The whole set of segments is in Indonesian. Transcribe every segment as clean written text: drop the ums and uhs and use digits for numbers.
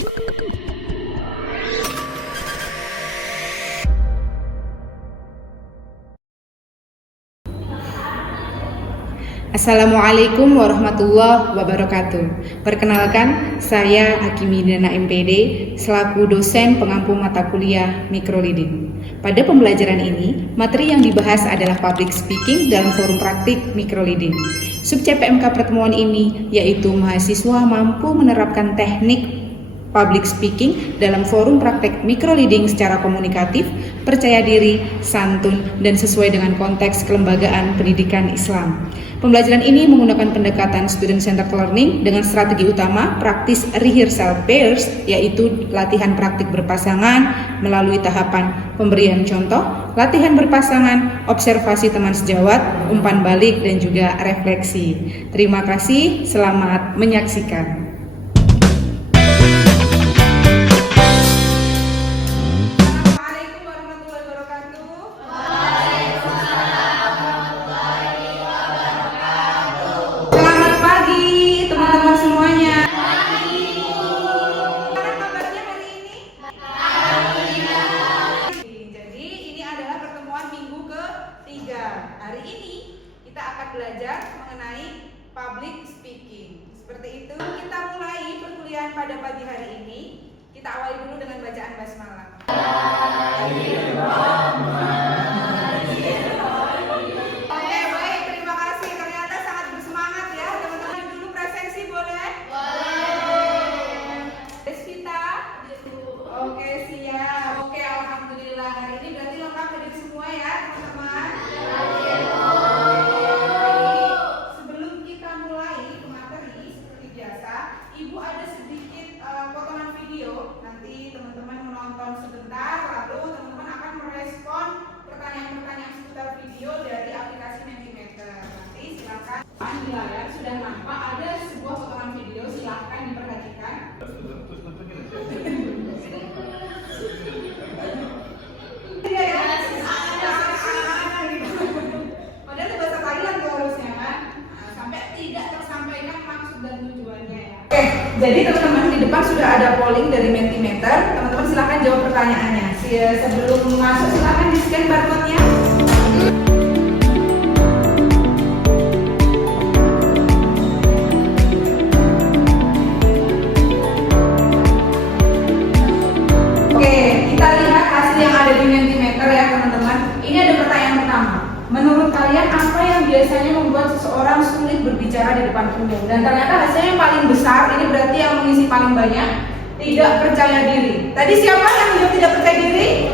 Assalamualaikum warahmatullahi wabarakatuh. Perkenalkan, saya Hakimi Dana MPD selaku dosen pengampu mata kuliah Microleading. Pada pembelajaran ini, materi yang dibahas adalah public speaking dalam forum praktik Microleading. Subjek PMK pertemuan ini yaitu mahasiswa mampu menerapkan teknik public speaking dalam forum praktek microleading secara komunikatif, percaya diri, santun, dan sesuai dengan konteks kelembagaan pendidikan Islam. Pembelajaran ini menggunakan pendekatan student-centered learning dengan strategi utama practice rehearsal pairs, yaitu latihan praktik berpasangan melalui tahapan pemberian contoh, latihan berpasangan, observasi teman sejawat, umpan balik, dan juga refleksi. Terima kasih, selamat menyaksikan. Hari ini kita akan belajar mengenai public speaking. Seperti itu, kita mulai perkuliahan pada pagi hari ini. Kita awali dulu dengan bacaan basmalah. Oke, baik, terima kasih. Ternyata sangat bersemangat ya, teman-teman. Dulu presensi boleh? Boleh. Desvita? Oke, siap. Oke, alhamdulillah. Hari ini berarti lengkap hadir semua ya, teman-teman. Ibu ada sedikit potongan video, nanti teman-teman menonton sebentar, lalu teman-teman akan merespon pertanyaan-pertanyaan seputar video dari aplikasi Mentimeter. Nanti silakan. Di layar sudah nampak ada sebuah potongan video, silakan diperhatikan. Padahal itu bahasa Thailand tuh harusnya kan, sampai tidak tersampaikan maksud dan tujuannya ya. Oke, jadi teman-teman di depan sudah ada polling dari Mentimeter. Teman-teman silakan jawab pertanyaannya. Sebelum masuk silakan di scan barcode-nya. Oke, kita lihat hasil yang ada di Mentimeter ya teman-teman. Ini ada pertanyaan pertama. Menurut kalian apa yang biasanya membuat seseorang sulit berbicara di depan umum? Dan ternyata hasilnya yang paling besar, ini berarti yang mengisi paling banyak, tidak percaya diri. Tadi siapa yang jawab tidak percaya diri?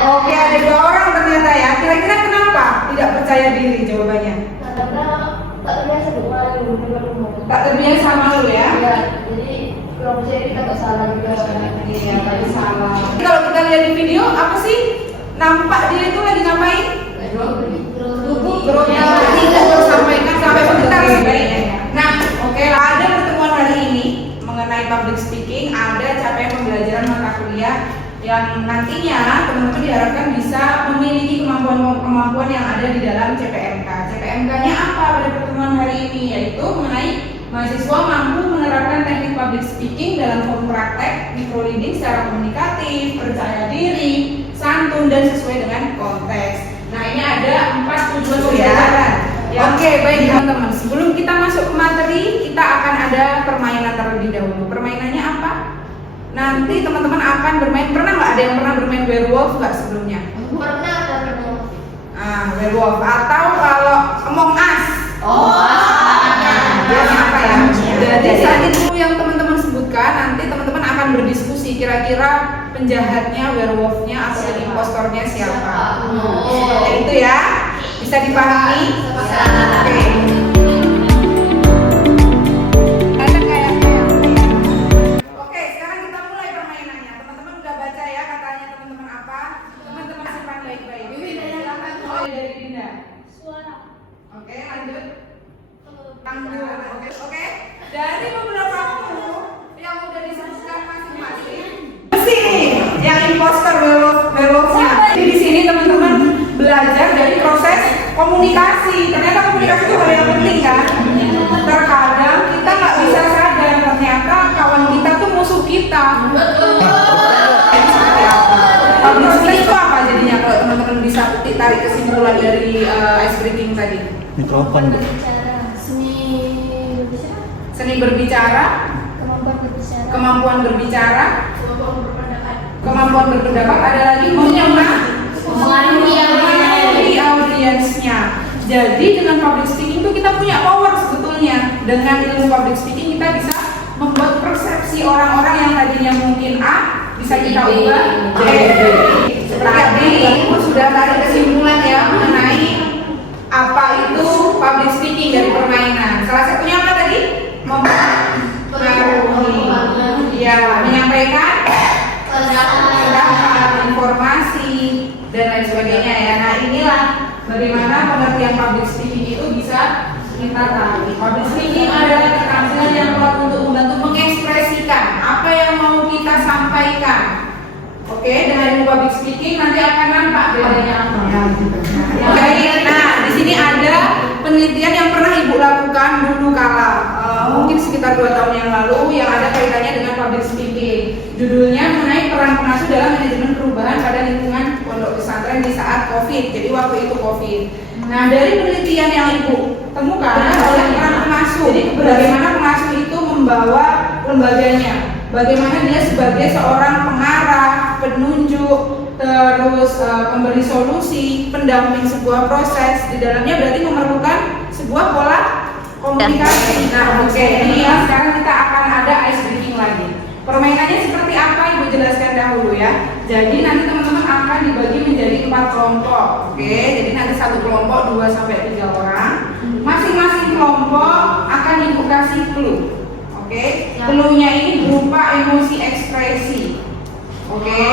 Oke, ada 2 orang ternyata ya. Kira-kira kenapa tidak percaya diri jawabannya? Karena tak terbiasa berbicara di depan umum. Tak terbiasa malu ya? Iya, jadi kalau percaya diri tak salah juga sekarang. Iya, tadi salah. Kalau kita lihat di video, apa sih? Nampak dia itu lagi ngapain? Grogi tidak tersampaikan sampai sebentar sebaiknya. Nah, oke, ada pertemuan hari ini mengenai public speaking, ada capaian pembelajaran mata kuliah yang nantinya teman-teman diharapkan bisa memiliki kemampuan yang ada di dalam CPMK. CPMK-nya apa pada pertemuan hari ini? Yaitu mengenai mahasiswa mampu menerapkan teknik public speaking dalam forum praktek microleading secara komunikatif, percaya diri, santun, dan sesuai dengan konteks. Nah, ini ada 4 tujuan pembelajaran. Ya. Oke, baik teman-teman. Sebelum kita masuk ke materi, kita akan ada permainan terlebih dahulu. Permainannya apa? Nanti teman-teman akan bermain. Pernah nggak ada yang pernah bermain werewolf nggak sebelumnya? Pernah. Werewolf. Atau kalau Among Us. Apa ya? Jadi saat itu yang teman-teman sebutkan, nanti teman-teman akan berdiskusi kira-kira penjahatnya, werewolfnya, atau impostornya siapa. Seperti itu ya, bisa dipahami? Oke. Oke, sekarang kita mulai permainannya. Teman-teman udah baca ya katanya teman-teman apa? Teman-teman simpan baik-baik. Silakan mulai dari Dinda. Suara. Oke, lanjut. Oke. Dari beberapa clue yang udah disebutkan masing-masing. Sini, yang imposter werewolfnya. Jadi di sini teman-teman belajar dari proses komunikasi. Ternyata komunikasi itu hal yang penting kan. Terkadang kita nggak bisa sadar ternyata kawan kita tuh musuh kita. kita. Seperti apa? Public speaking itu apa jadinya kalau teman-teman bisa tarik kesimpulan dari ice breaking tadi? Mikrofon, Bu. Seni berbicara, kemampuan berbicara, kemampuan berpendapat, ada lagi mengaruhi audiensnya. Jadi dengan public speaking itu kita punya power sebetulnya. Dengan ilmu public speaking kita bisa membuat persepsi orang-orang yang tadinya mungkin A bisa kita ubah B. Seperti tadi sudah tarik kesimpulan ya mengenai apa itu public speaking dari permainan. Salah satunya apa tadi? Mempengaruhi, ya, menyampaikan pendapat, informasi dan lain sebagainya ya. Nah inilah bagaimana pengertian public speaking itu bisa kita tahu. Public speaking adalah keterampilan yang kuat untuk membantu mengekspresikan apa yang mau kita sampaikan. Oke, dengan ilmu public speaking nanti akan nampak bedanya apa. Oke, nah di sini ada penelitian yang pernah Ibu lakukan dulu kala mungkin sekitar 2 tahun yang lalu yang ada kaitannya dengan public speaking. Judulnya mengenai peran pengasuh dalam manajemen perubahan pada lingkungan pondok pesantren di saat COVID. Jadi waktu itu COVID. Nah dari penelitian yang Ibu temukan oleh peran pengasuh, jadi bagaimana pengasuh itu membawa lembaganya, bagaimana dia sebagai seorang pengarah, penunjuk, terus pemberi solusi, pendamping sebuah proses. Di dalamnya berarti memerlukan sebuah pola komunikasi. Nah, oke, ini ya sekarang kita akan ada ice breaking lagi. Permainannya seperti apa Ibu jelaskan dahulu ya. Jadi nanti teman-teman akan dibagi menjadi 4 kelompok. Oke, jadi nanti satu kelompok 2 sampai 3 orang. Masing-masing kelompok akan Ibu kasih clue. Oke, clue-nya ini berupa emosi ekspresi. Oke,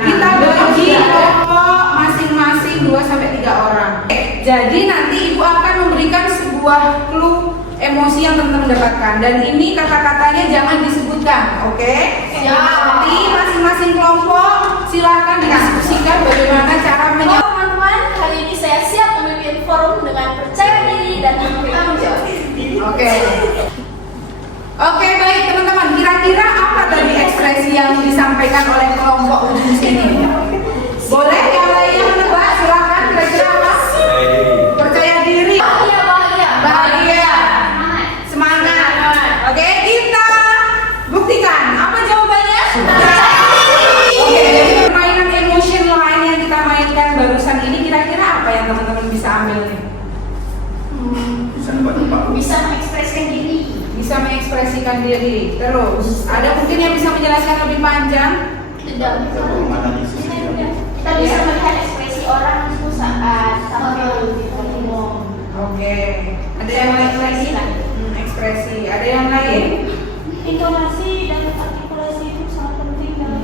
kita bagi kelompok masing-masing 2 sampai 3 orang. Jadi nanti Ibu akan memberikan sebuah clue emosi yang teman-teman dapatkan, dan ini kata-katanya jangan disebutkan. Oke? Nanti masing-masing kelompok silakan didiskusikan bagaimana cara teman-teman, hari ini saya siap memimpin forum dengan percaya diri dan bertanggung jawab. Oke, baik teman-teman, kira-kira apa tadi ekspresi yang disampaikan oleh kelompok ujung sini? Boleh yang lainnya menebak? Silakan, kira-kira apa? Percaya diri. Bahagia. Semangat. Oke, kita buktikan. Apa jawabannya? Oke, jadi permainan emotion line yang kita mainkan barusan ini kira-kira apa yang teman-teman bisa ambil nih? Bisa mengekspresikan diri. Bisa mengekspresikan diri. Terus, ada mungkin yang bisa menjelaskan lebih panjang? Tidak. Kita bisa melihat ekspresi orang itu saat tampil di forum. Oke. Ada yang lain lagi? Ekspresi. Ada yang lain? Intonasi dan artikulasi itu sangat penting dalam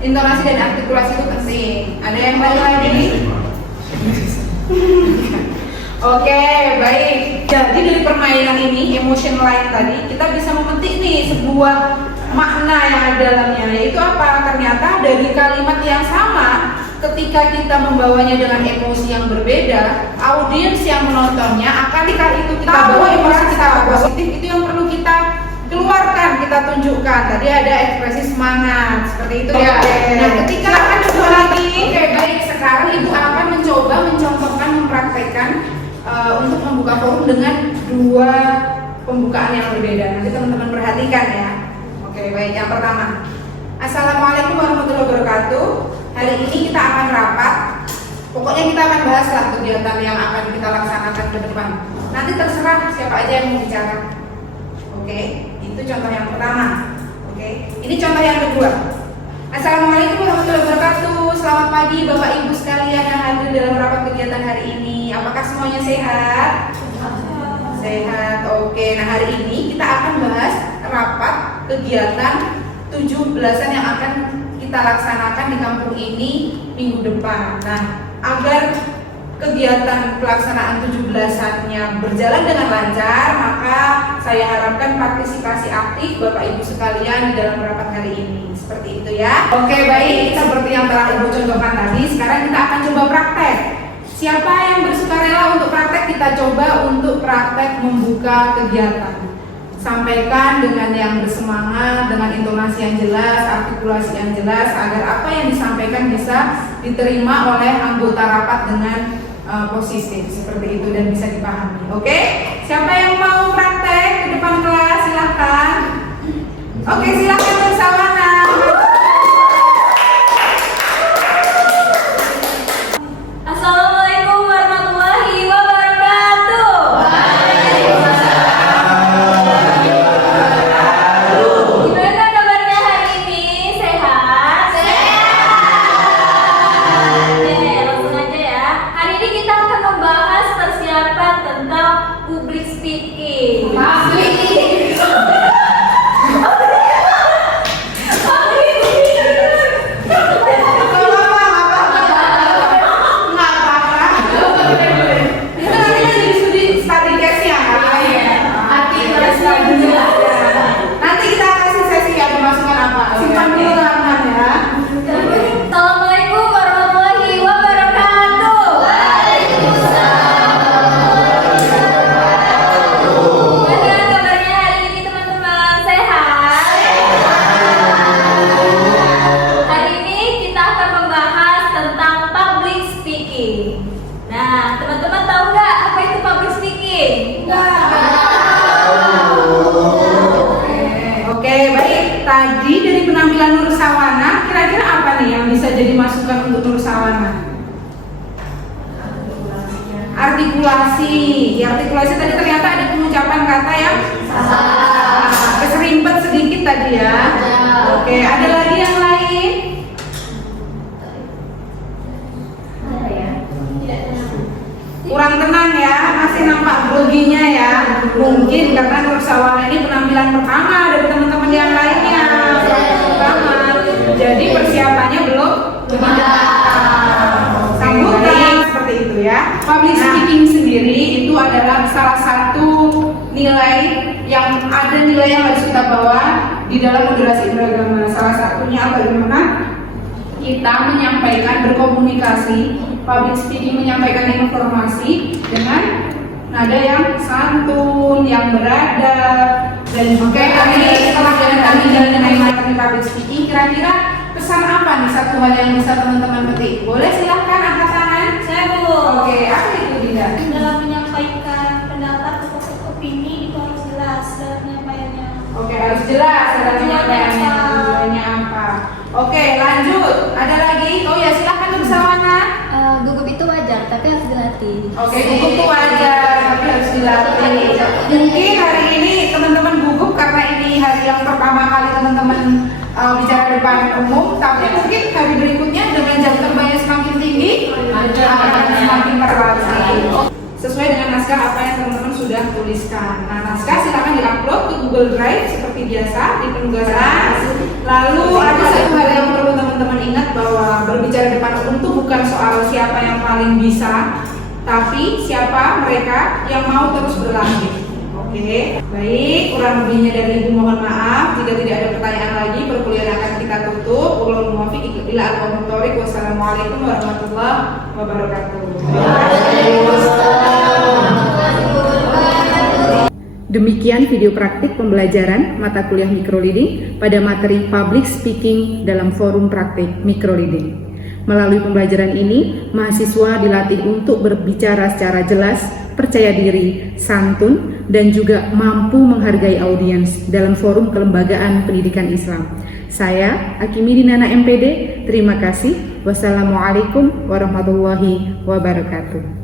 Intonasi dan artikulasi itu penting. Ada yang lain lagi? Oke, baik. Jadi dari permainan ini, emotion line tadi, kita bisa memetik nih sebuah makna yang ada dalamnya, yaitu apa? Ternyata dari kalimat yang sama, ketika kita membawanya dengan emosi yang berbeda, audiens yang menontonnya akan ketika itu kita bawa emosi kita positif, itu yang perlu kita keluarkan, kita tunjukkan. Tadi ada ekspresi semangat, seperti itu ya. Nah, ketika akan coba lagi, oke, baik. Sekarang Ibu akan mencoba mencontohkan, mempraktekkan untuk membuka forum dengan 2 pembukaan yang berbeda. Nanti teman-teman perhatikan ya. Oke, baik. Yang pertama, Assalamualaikum warahmatullahi wabarakatuh. Hari ini kita akan rapat. Pokoknya kita akan bahas lah kegiatan yang akan kita laksanakan ke depan. Nanti terserah siapa aja yang mau bicara. Oke, itu contoh yang pertama. Oke, ini contoh yang kedua. Assalamualaikum warahmatullahi wabarakatuh. Selamat pagi Bapak Ibu sekalian yang hadir dalam rapat kegiatan hari ini. Apakah semuanya sehat? Sehat. Oke, nah hari ini kita akan bahas rapat kegiatan 17-an yang akan kita laksanakan di kampung ini minggu depan. Nah, agar kegiatan pelaksanaan 17-annya berjalan dengan lancar, maka saya harapkan partisipasi aktif Bapak Ibu sekalian di dalam rapat hari ini. Seperti itu ya. Oke, baik. Seperti yang telah Ibu contohkan tadi, sekarang kita akan coba praktek. Siapa yang bersukarela untuk praktek, kita coba untuk praktek membuka kegiatan. Sampaikan dengan yang bersemangat. bersemangat dengan intonasi yang jelas, artikulasi yang jelas, agar apa yang disampaikan bisa diterima oleh anggota rapat dengan positif seperti itu dan bisa dipahami. Oke? Siapa yang mau praktek ke depan kelas silahkan. Oke, silahkan bersawana. Assalamualaikum warahmatullahi wabarakatuh. Gimana kabarnya hari ini? Sehat? Oke, langsung aja ya. Hari ini kita akan membahas persiapan tentang public speaking. Assalamualaikum warahmatullahi wabarakatuh. Bagaimana kabarnya hari ini teman-teman? Sehat? Hari ini kita akan membahas tentang public speaking. Nah, teman-teman tahu nggak apa itu public speaking? Oke, baik. Tadi dari penampilan Nur Sawana, kira-kira apa nih yang bisa jadi masukan untuk Nur Sawana? Artikulasi. Di artikulasi tadi ternyata ada pengucapan kata yang salah. Keserimpet sedikit tadi ya. Oke, ada lagi yang lain? Kurang tenang ya, masih nampak groginya ya. Mungkin karena Nur Sawana ini penampilan pertama dari teman-teman yang lainnya. Pertama, jadi persiapannya belum sambungkan seperti itu ya. Public speaking sendiri itu adalah salah satu nilai yang harus kita bawa di dalam moderasi beragama. Salah satunya bagaimana kita menyampaikan, berkomunikasi, public speaking, menyampaikan informasi dengan nada yang santun, yang beradab. Dan oke, setelah kami mengenai materi public speaking, kira-kira pesan apa nih satu hal yang bisa teman-teman petik? Boleh silahkan angkat tangan. Saya Bu. Oke, apa itu Dinda? Dalam menyampaikan pendapat atau opini itu harus jelas dalam penyampaiannya. Oke, harus jelas dalam penyampaiannya. Tujuannya apa? Oke, lanjut. Ada lagi? Oh ya, silahkan Nur Sawana. Gugup itu wajar, tapi harus dilatih. Oke, gugup itu wajar, tapi harus dilatih. Mungkin hari ini teman-teman gugup karena ini hari yang pertama kali teman-teman bicara depan umum, tapi mungkin hari berikutnya dengan jam terbangnya semakin tinggi akan semakin terlatih. Sesuai dengan naskah apa yang teman-teman sudah tuliskan. Nah, naskah silakan diupload ke Google Drive seperti biasa di penugasan. Lalu ada satu hal yang perlu teman-teman ingat, bahwa berbicara depan umum itu bukan soal siapa yang paling bisa, tapi siapa mereka yang mau terus berlatih. Oke, baik. Kurang lebihnya dari Ibu mohon maaf. Jika tidak ada pertanyaan lagi, perkuliahan akan kita tutup. Wallahul muwaffiq ila aqwamit thoriq. Wassalamualaikum warahmatullahi wabarakatuh. Demikian video praktik pembelajaran mata kuliah microleading pada materi public speaking dalam forum praktik microleading. Melalui pembelajaran ini, mahasiswa dilatih untuk berbicara secara jelas, percaya diri, santun, dan juga mampu menghargai audiens dalam forum kelembagaan pendidikan Islam. Saya, Akimiri Nana MPD, terima kasih. Wassalamualaikum warahmatullahi wabarakatuh.